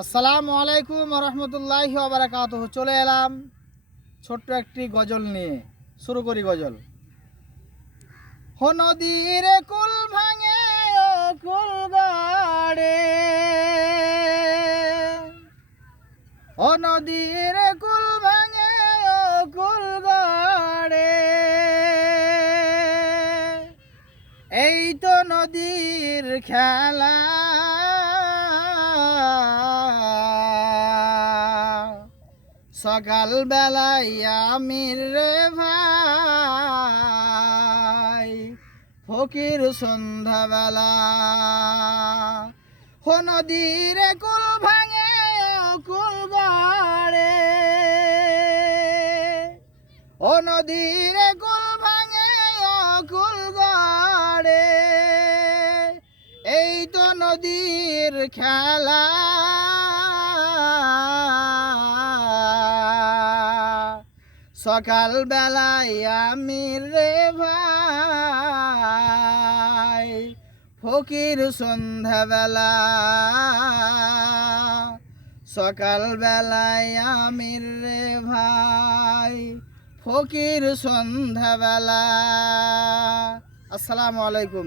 আসসালামু আলাইকুম রহমতুল্লাহি ওয়া বারাকাতুহু। চলে এলাম ছোট্ট একটি গজল নিয়ে। শুরু করি গজল। নদীর কুল ভাঙে ও কুল গড়ে, নদীর কুল ভাঙে ও কুল গড়ে, এই তো নদীর খেলা। সকাল বেলায় আমির রে ভাই, ফকির সন্ধ্যাবেলা। নদীর কুল ভাঙে ও কুল গড়ে, নদীর কুল ভাঙে ও কুল গড়ে, এই তো নদীর খেলা। সকাল বেলায় আমির রে ভাই, ফকির সন্ধ্যাবেলা। সকাল বেলায় আমির রে ভাই, ফকির সন্ধ্যাবেলা। আসসালামু আলাইকুম।